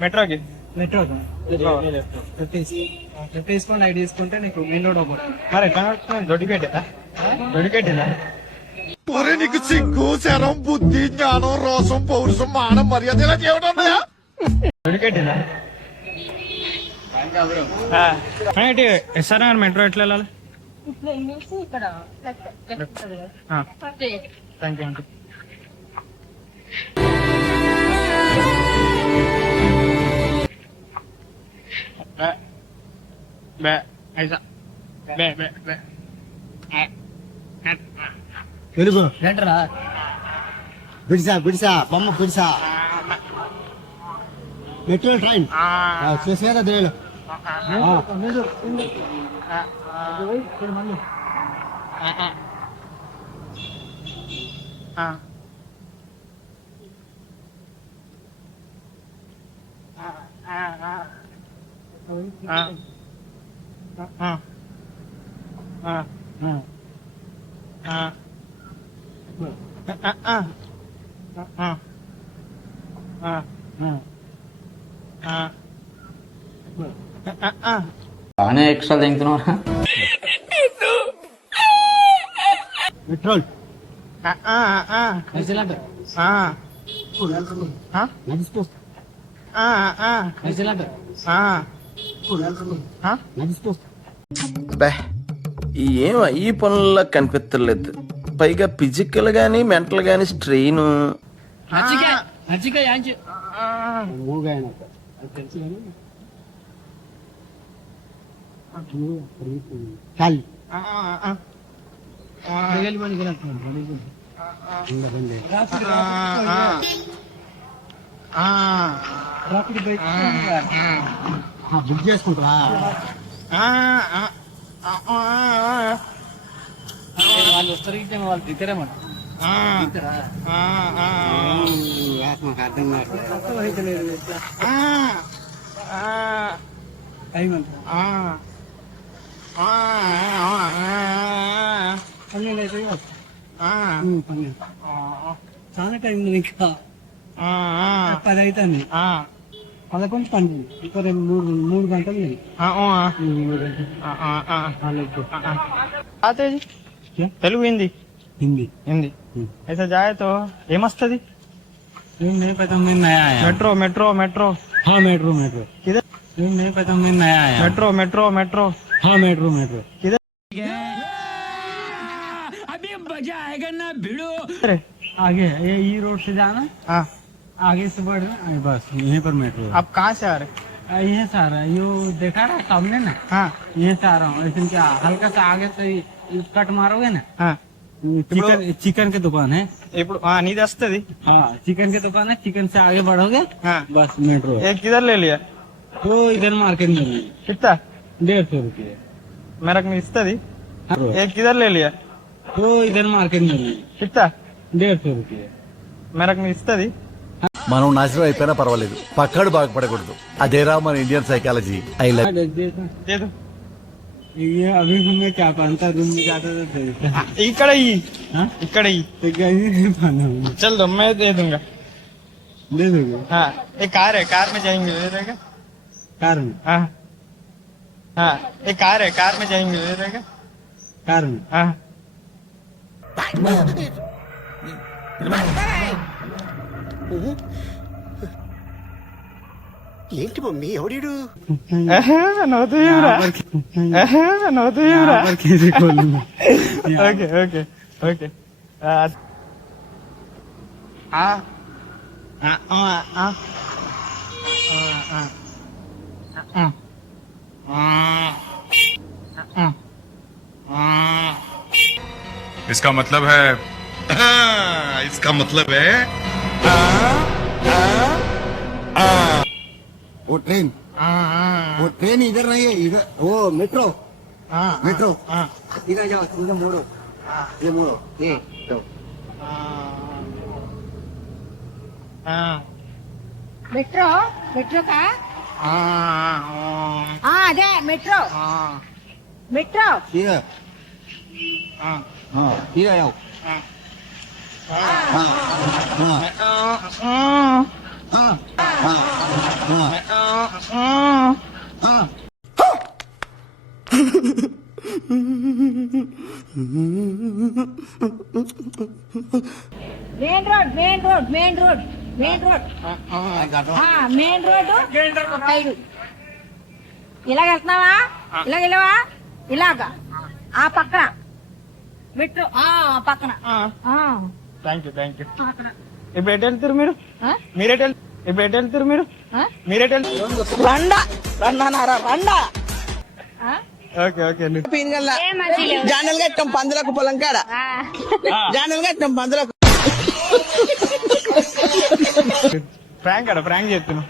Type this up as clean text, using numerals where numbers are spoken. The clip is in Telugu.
మెట్రోకి మెట్రో తీసుకొని ఐడి తీసుకుంటే నీకు మెయిన్ రోడ్ ఒకటి మరి ఎట్లా దొడికెట్టా దొడికెట్టిందా నీకు సిగ్గు శరం బుద్ధి జ్ఞానం రోసం పౌరుషం మానం మర్యాద ఇలా చేయడం దొడికెట్టిందా ఎస్ఆర్ఆర్ మెట్రో ఎట్లా వెళ్ళాలి థ్యాంక్ యూ అండి వెలుగు ఏంటరా బిడిసా బొమ్మ బిడిసా మెట్రో ట్రైన్ చూసేదా దేవుడు బాగానే ఎక్స్ట్రా తింటున్నారా మెట్రోల్ ఏం ఈ పనుల్లో కనిపించలేదు పైగా ఫిజికల్ గానీ మెంటల్ గానీ స్ట్రెయిన్ బుక్ చేసుకుంటా వాళ్ళు వస్తారు వాళ్ళు దిద్దరేమో మాకు అర్థం కాదు టైం పన్నెండు అయిపోయి చాలా టైం ఉంది ఇంకా 10 అవుతుంది 11 12 ఇంకా 3 గంటలు आते जी क्या? तेलुगु हिंदी हिंदी हिंदी ऐसा जाए तो ये मस्त थी नहीं पता मैं नया आया मेट्रो मेट्रो मेट्रो हाँ मेट्रो किधर नहीं पता मैं नया आया मेट्रो मेट्रो मेट्रो हाँ मेट्रो किधर अभी मजा आएगा ना भिड़ो अरे आगे ये रोड से जाना हाँ आगे से बढ़ना बस यहीं पर मेट्रो आप कहाँ से आ रहे यहीं से आ रहा है यो देखा रहा सामने ना हाँ यहीं से आ रहा हूँ ऐसे क्या हल्का सा आगे से कट मारोगे ना हाँ चिकन की दुकान है ఇప్పుడు నీది వస్తుంది हाँ चिकन की दुकान है चिकन से आगे बढ़ोगे हाँ बस मेट्रो एक किधर ले लिया वो इधर मार्केट में है। कितना 150 रुपये मेरा ఇస్తుంది हाँ, एक किधर ले लिया वो इधर मार्केट में है। कितना 150 रुपये मेरा ఇస్తుంది మనం నాశనం అయిపోయినా పర్వాలేదు పక్కడు బాగుపడకూడదు అదేరా మన ఇండియన్ సైకాలజీ ఐ లవ్ दे दो ये अभी हमें क्या पहनता रूम में जाता था ఇక్కడ ही हाँ? ఇక్కడ ही तो क्या ही नहीं पहना हूँ। चल दो मैं दे दूंगा दे दोगे हाँ एक कार है कार में जाएंगे दे देगा कार में हाँ हाँ एक कार है कार में जाएंगे दे देगा कार में हाँ ఏంటి మమ్మీ ఎవడీడు నవ్వుతాయిరా నవ్వుతాయిరా पर कैसे खोलूंगा ఓకే ఓకే ఓకే इसका मतलब है इसका मतलब है वो ट्रेन इधर नहीं है इधर वो मेट्रो मेट्रो इधर जाओ इधर मोड़ो ये मोड़ो ये तो मेट्रो मेट्रो का अదే मेट्रो मेट्रो इधर हाँ इधर आओ हाँ हाँ हाँ main road main road main road main road main road side ఇలాగ వెళ్తున్నావా ఇలాగ వెళ్ళవా ఇలాగా ఆ పక్కన మెట్రో ఆ పక్కన థ్యాంక్ యూ పక్కన. ఇప్పుడు ఎటు వెళ్తారు మీరు ఆ? ఇప్పుడు ఎటు వెళ్తారు మీరు ఆ? మీరెటు వెళ్తారు ఆ? ఓకే ఓకే ఏం మంచిగా లేవు. జానల్ కట్టాం పందులకు పొలం కాడ ఆ. జానల్ కట్టాం పందులకు ప్రాంక్ చేస్తున్నావు